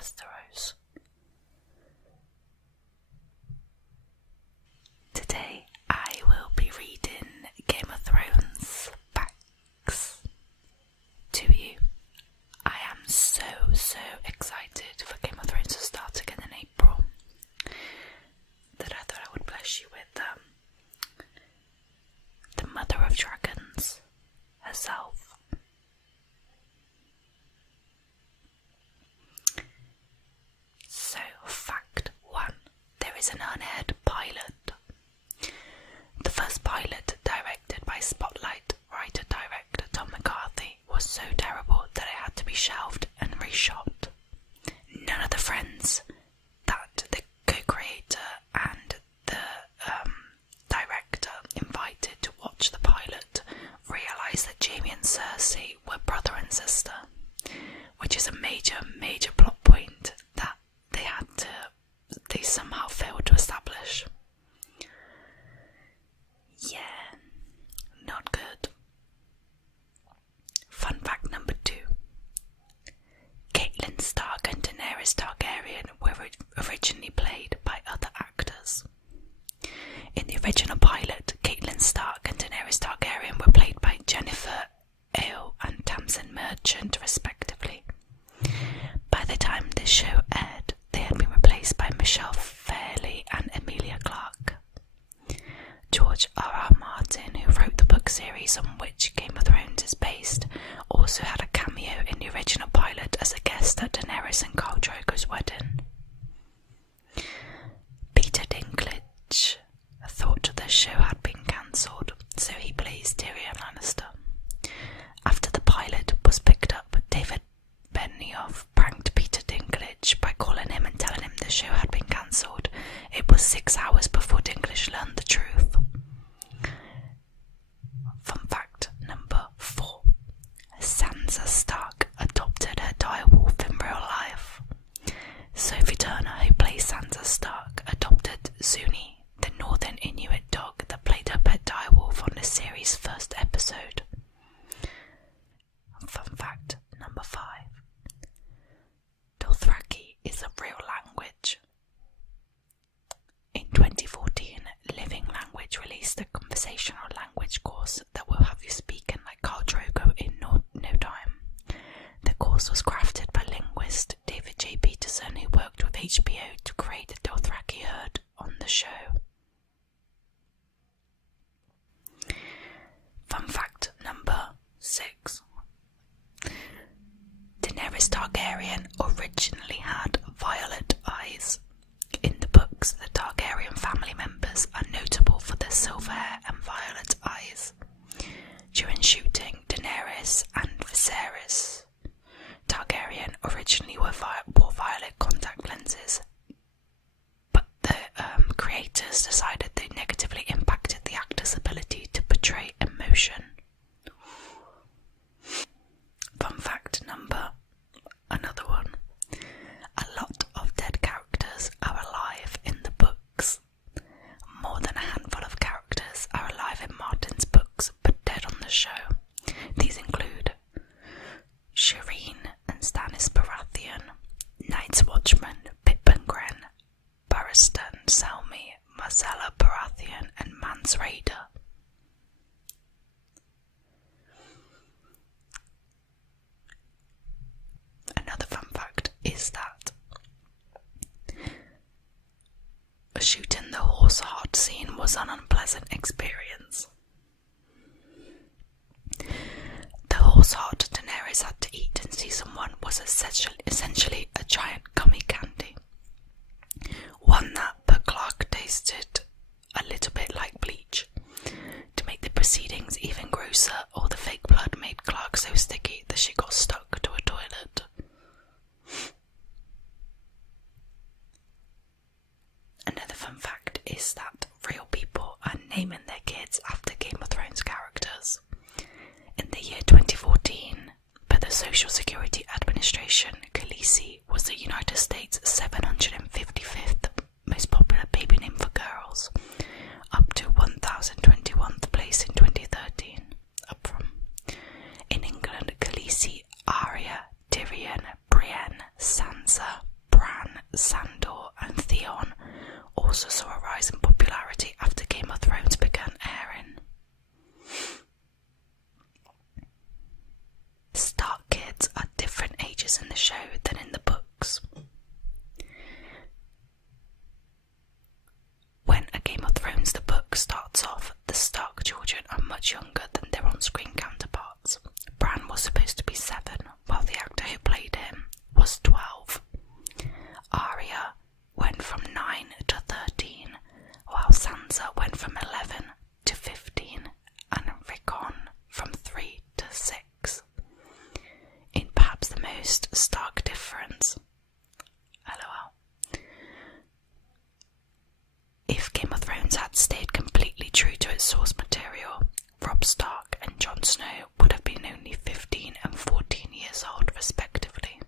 Westeros. Today I will be reading Game of Thrones facts to you. I am so excited for Game of Thrones to start again in April that I thought I would bless you with the Mother of Dragons herself. So, fact 1. There is an unaired pilot. The first pilot, directed by Spotlight writer-director Tom McCarthy, was so terrible that it had to be shelved and reshot. None of the friends that the co-creator and the director invited to watch the pilot realised that Jaime and Cersei were brother and sister, which is a major plot point that they somehow failed to establish. Yeah, not good. Fun fact number 2. Catelyn Stark and Daenerys Targaryen were originally played by other actors. In the original pilot, Catelyn Stark and Daenerys Targaryen were played by Jennifer Ayle and Tamsin Merchant, respectively. By the time this show aired, they had been replaced by Michelle Fairley and Emilia Clarke. George R.R. Martin, who wrote the book series on which Game of Thrones is based, also had a cameo in the original pilot as a guest at Daenerys and Khal Drogo's wedding. Peter Dinklage thought the show had been cancelled, so he plays Tyrion Lannister. After the pilot was picked up, David Benioff pranked Peter Dinklage by calling him and telling him the show had been cancelled. It was 6 hours before Dinklage learned the truth. Fun fact number 4. Sansa Stark adopted her direwolf in real life. Sophie Turner, who plays Sansa Stark, adopted Zuni, the northern Inuit dog that played her pet direwolf on the series' first episode. Fun fact number 5. Dothraki is a real language. In 2014, Living Language released a conversational language course that will have you speaking like Khal Drogo in no time. The course was crafted by linguist David J. Peterson, who worked with HBO to create the Dothraki herd on the show. Fun fact number 6. Daenerys Targaryen originally had violet eyes. In the books, the Targaryen family members are notable for their silver hair and violet eyes. During shooting, Daenerys and Viserys Targaryen originally wore violet contact lenses, but the creators decided they negatively impacted the actor's ability to portray emotion. Fun fact another one. A lot of dead characters are alive in the books. More than a handful of characters are alive in Martin's books, but dead on the show. These include Shireen and Stannis Baratheon, Night's Watchman, Pippin Gren, Barristan Selmy, Marcella Baratheon, and Mance Rayder. Another fun fact is that shooting the horse heart scene was an unpleasant experience. The horse heart Daenerys had to eat in season 1 was essentially a giant gummy candy. One that per Clark tasted a little bit like bleach. To make the proceedings even grosser, all the fake blood made Clark so sticky that she got stuck to a toilet. Another fun fact is that real people are naming their kids after Game of Thrones characters. In the year 2014, by the Social Security Administration, Khaleesi was the United States' 755th most popular baby name for girls, up to 1021th place in 2013, up changes in the show than in the books. When A Game of Thrones the book starts off, the Stark children are much younger than their on-screen counterparts. Bran was supposed to be 7, while the actor who played him was 12. Arya went from 9 to 13, while Sansa went from 11 to 15, and Rickon from 3 to 6. In perhaps the most stark difference. LOL. If Game of Thrones had stayed completely true to its source material, Robb Stark and Jon Snow would have been only 15 and 14 years old respectively.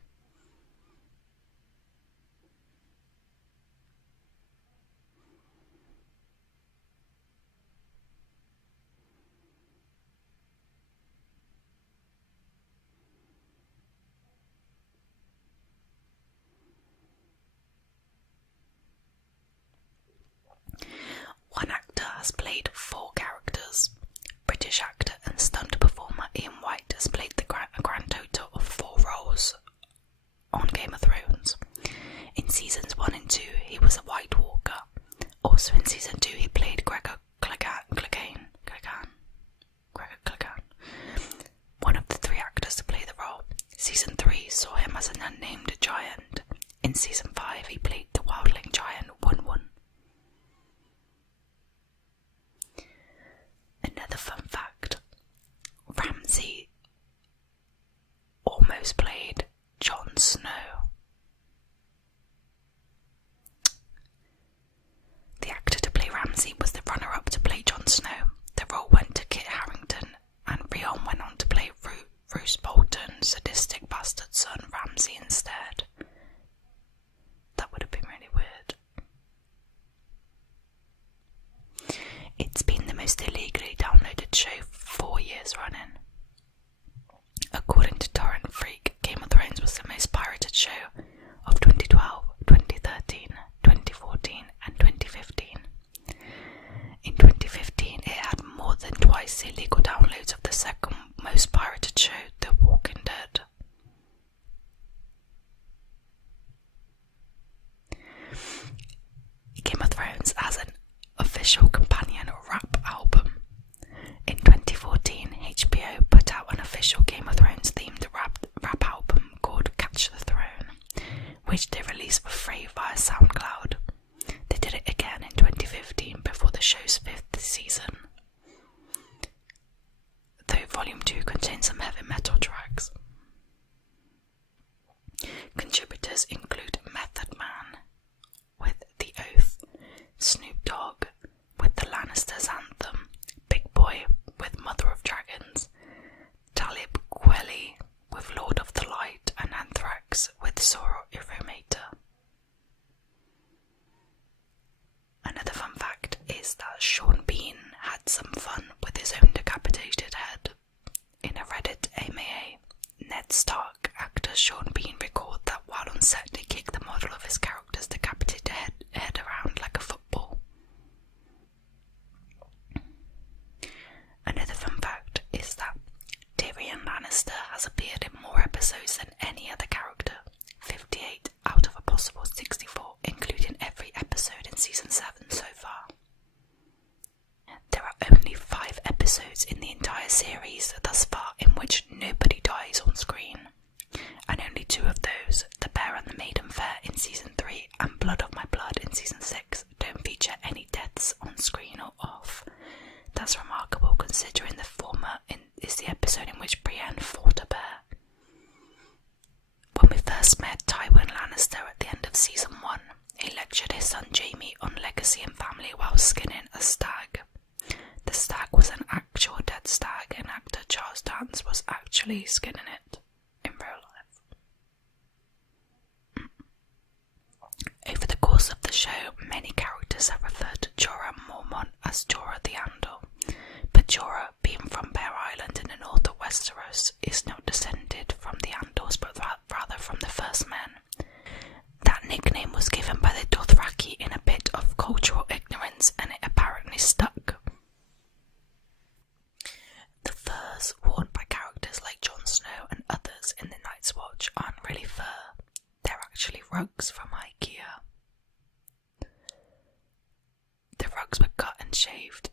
One actor has played 4 characters. British actor and stunt performer Ian White has played a grand total of 4 roles on Game of Thrones. In seasons 1 and 2 he was a White Walker. Also in season 2 he played Gregor Clegane, one of the 3 actors to play the role. Season 3 saw him as an unnamed giant. In season 5 he played the wildling giant Wun. Another fun fact, Ramsay almost played Jon Snow. The actor to play Ramsay was the runner-up to play Jon Snow. The role went to Kit Harington, and Rion went on to play Roose Bolton's sadistic bastard son Ramsay instead. That would have been really weird. It's been the most illegally downloaded show for 4 years running. According to Torrent Freak, Game of Thrones was the most pirated show of 2012, 2013, 2014 and 2015. In 2015 it had more than twice the illegal downloads of the second most pirated show, The Walking Dead. Game of Thrones has an official companion rap album. In 2014, HBO put out an official Game of Thrones themed rap album called Catch the Throne, which they released for free via SoundCloud. They did it again in 2015 before the show's 5th season, though Volume 2 contains some heavy metal tracks. Contributors include Method Man with The Oath, Snoop Dogg with The Lannisters Anthem, Big Boy with Mother of Dragons, Talib Kweli with Lord of the Light, and Anthrax with Soro Iromata. Another fun fact is that Sean Bean had some fun with his own decapitated head. In a Reddit AMA, Ned Stark actor Sean Bean recalled that while on set he kicked the model of his character's decapitated head around like a football. Another fun fact is that Tyrion Lannister has appeared in more episodes than any other character, 58 out of a possible 64, including every episode in season 7 so far. There are only 5 episodes in the entire series thus far in which nobody dies on screen, and only 2 of those, The Bear and the Maiden Fair in season 3 and Blood of My Blood in season 6, don't feature any deaths on screen or off. That's remarkable considering the former is the episode in which Brienne fought a bear. When we first met Tywin Lannister at the end of season 1, he lectured his son Jaime on legacy and family while skinning a stag. The stag was an actual dead stag, and actor Charles Dance was actually skinning it in real life. Over the course of the show, many characters have referred to Jorah Mormont as Jorah the Andal, but Jorah, being from Bear Island in the north of Westeros, is not descended from the Andals but rather from the First Men. That nickname was given by the Dothraki in a bit of cultural ignorance, and it apparently stuck. The furs worn by characters like Jon Snow rugs from IKEA. The rugs were cut and shaved,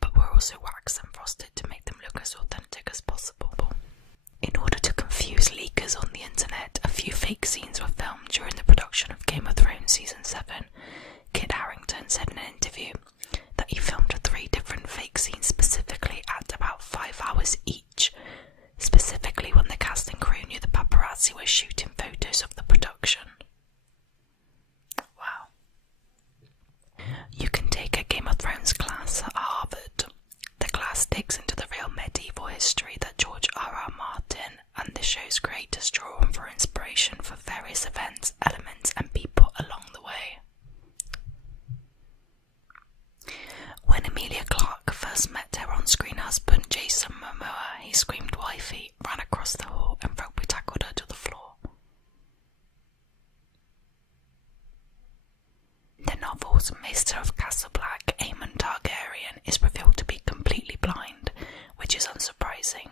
but were also waxed and frosted to make them look as authentic as possible. In order to confuse leakers on the internet, a few fake scenes were filmed during the production of Game of Thrones Season 7. Kit Harington said in an interview that he filmed 3 different fake scenes specifically at about 5 hours each, specifically when the cast and crew knew the paparazzi were shooting photos of the production. Wow. You can take a Game of Thrones class at Harvard. The class digs into the real medieval history that George R.R. Martin and the show's creators draw on for inspiration for various events, elements and people along the way. When Emilia Clarke first met her on-screen husband Jason Momoa, he screamed "wifey," ran across the hall and rugby tackled her to the floor. The novel's Maester of Castle Black, Aemon Targaryen, is revealed to be completely blind, which is unsurprising,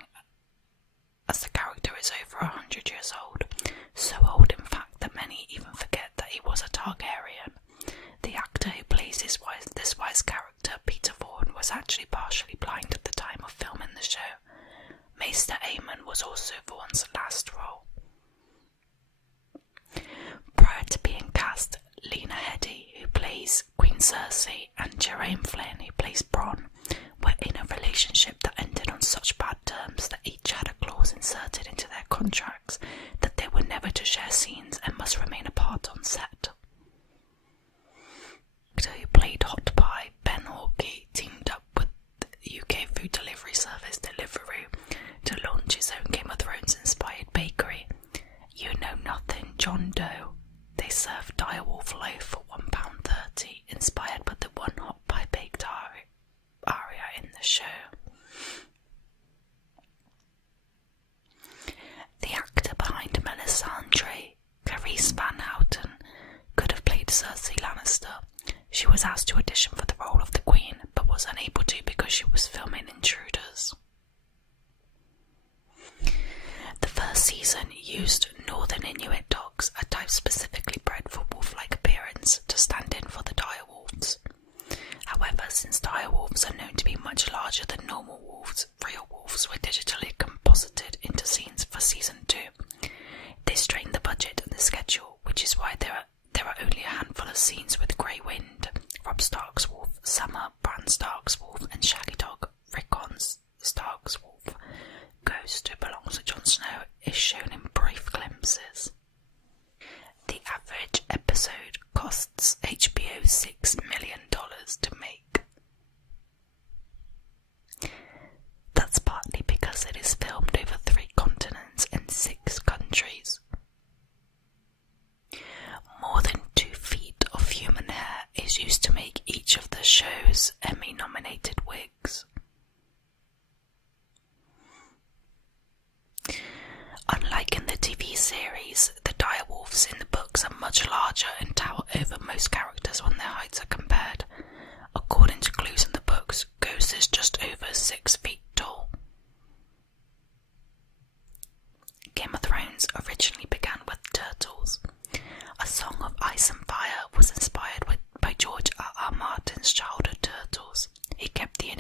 as the character is over 100 years old, so old in fact that many even forget that he was a Targaryen. The actor who plays this wise character, Peter Vaughan, was actually partially blind at the time of filming the show. Maester Aemon was also Vaughan's last role. Prior to being cast, Lena Headey, who plays Queen Cersei, and Jermaine Flynn, who plays Bronn, were in a relationship that ended on such bad terms that each had a clause inserted into their contracts that they were never to share scenes and must remain apart on set. The actor who played Hot Pie, Ben Hawkey, teamed up with the UK food delivery service Deliveroo to launch his own Game of Thrones inspired bakery, You Know Nothing John Doe. They serve direwolf loaf for £1.30, inspired by the one hot pie baked aria in the show. The actor behind Melisandre, Clarice Van Houten, could have played Cersei Lannister. She was asked to audition for the role of the Queen, but was unable to because she was filming Intruders. The first season used Northern Inuit dogs, a type specifically bred for wolf-like appearance, to stand in for the direwolves. However, since direwolves are known to be much larger than normal wolves, real wolves were digitally composited into scenes for season 2. They strained the budget and the schedule, which is why there are only a handful of scenes with Grey Wind, Robb Stark's wolf, Summer, Bran Stark's wolf, and Shaggy Dog, Rickon Stark's wolf. Ghost, who belongs to Jon Snow, is shown in brief glimpses. The average episode costs HBO $6 million to make. That's partly because it is filmed over 3 continents and 6 countries. More than 2 feet of human hair is used to make each of the show's Emmy-nominated wigs. Unlike in the TV series, the direwolves in the books are much larger and tower over most characters when their heights are compared. According to clues in the books, Ghost is just over 6 feet tall. Game of Thrones originally began with turtles. A Song of Ice and Fire was inspired by George R.R. Martin's childhood turtles. He kept the